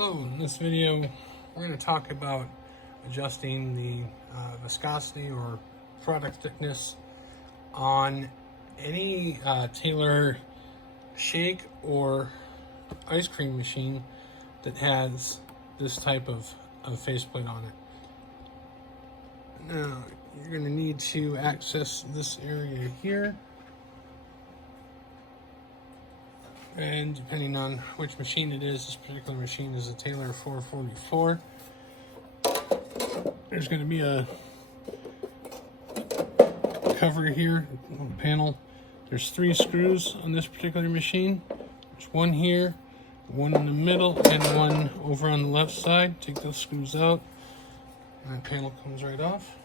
Hello, in this video we're going to talk about adjusting the viscosity or product thickness on any Taylor shake or ice cream machine that has this type of faceplate on it. Now you're going to need to access this area here, and depending on which machine it is, this particular machine is a Taylor 444. There's going to be a cover here, a panel. There's 3 screws on this particular machine. There's one here, one in the middle, and one over on the left side. Take those screws out, and that panel comes right off.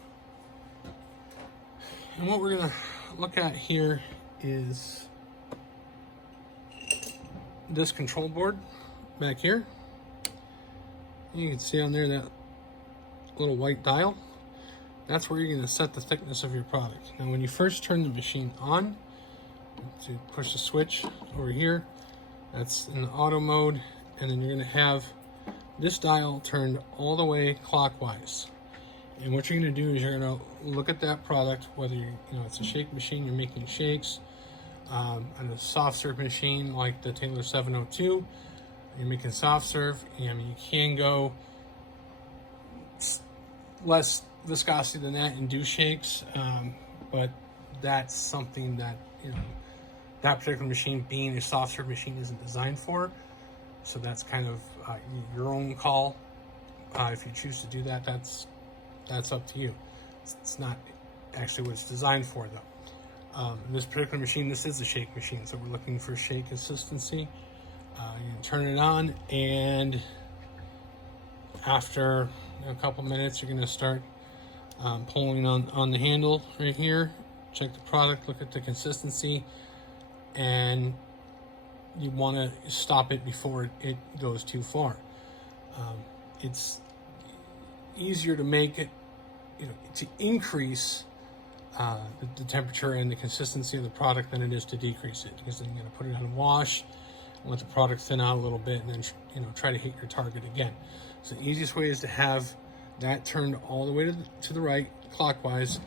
And what we're going to look at here is this control board back here. You can see on there that little white dial. That's where you're going to set the thickness of your product. Now when you first turn the machine on, to push the switch over here, that's in the auto mode, and then you're going to have this dial turned all the way clockwise. And what you're going to do is you're going to look at that product, whether it's a shake machine, you're making shakes, on a soft serve machine like the Taylor 702, you're making soft serve. I mean, you can go less viscosity than that and do shakes, but that's something that that particular machine, being a soft serve machine, isn't designed for. So that's kind of your own call. If you choose to do that, that's up to you. It's not actually what it's designed for, though. This particular machine, this is a shake machine, so we're looking for shake consistency. You can turn it on, and after a couple minutes, you're going to start pulling on the handle right here. Check the product, look at the consistency, and you want to stop it before it goes too far. It's easier to make it, to increase the temperature and the consistency of the product than it is to decrease it, because then you're going to put it on a wash and let the product thin out a little bit, and then try to hit your target again. So the easiest way is to have that turned all the way to the right clockwise,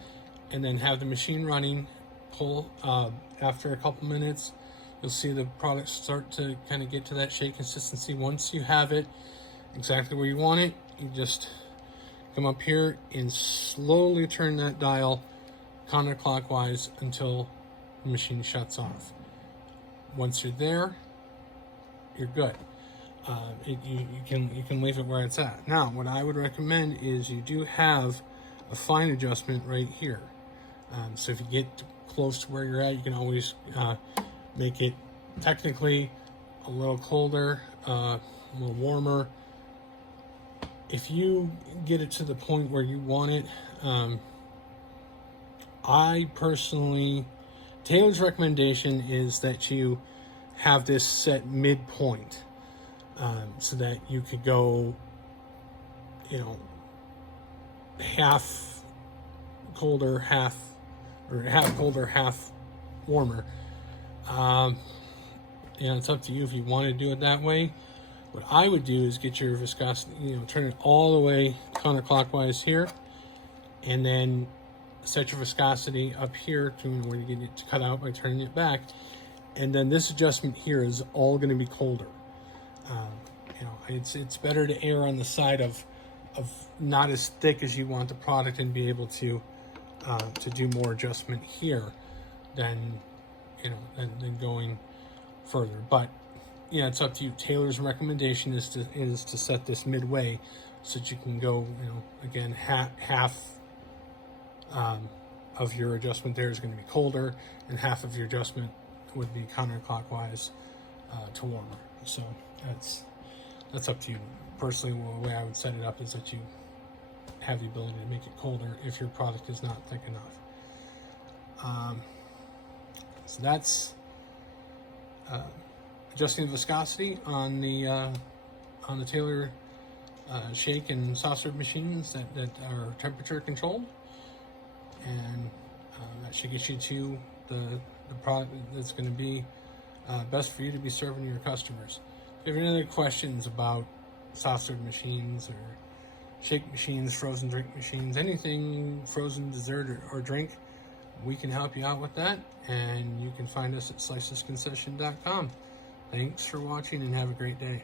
and then have the machine running. Pull after a couple minutes, you'll see the product start to kind of get to that shake consistency. Once you have it exactly where you want it, you just come up here and slowly turn that dial counterclockwise until the machine shuts off. Once you're there, you're good. You can leave it where it's at. Now, what I would recommend is you do have a fine adjustment right here. So if you get close to where you're at, you can always make it technically a little colder, a little warmer. If you get it to the point where you want it, I personally, Taylor's recommendation is that you have this set midpoint, so that you could go, half colder, half colder, half warmer. It's up to you if you want to do it that way. What I would do is get your viscosity, turn it all the way counterclockwise here, and then set your viscosity up here to where you get it to cut out by turning it back. And then this adjustment here is all going to be colder. It's better to err on the side of not as thick as you want the product, and be able to do more adjustment here than than going further. But it's up to you. Taylor's recommendation is to set this midway, so that you can go, again, half of your adjustment there is going to be colder, and half of your adjustment would be counterclockwise to warmer. So that's up to you. Personally, the way I would set it up is that you have the ability to make it colder if your product is not thick enough. So that's adjusting the viscosity on the Taylor shake and soft serve machines that are temperature controlled, and that should get you to the product that's going to be best for you to be serving your customers. If you have any other questions about soft serve machines or shake machines, frozen drink machines, anything frozen dessert or drink, we can help you out with that. And you can find us at slicesconcession.com. Thanks for watching and have a great day.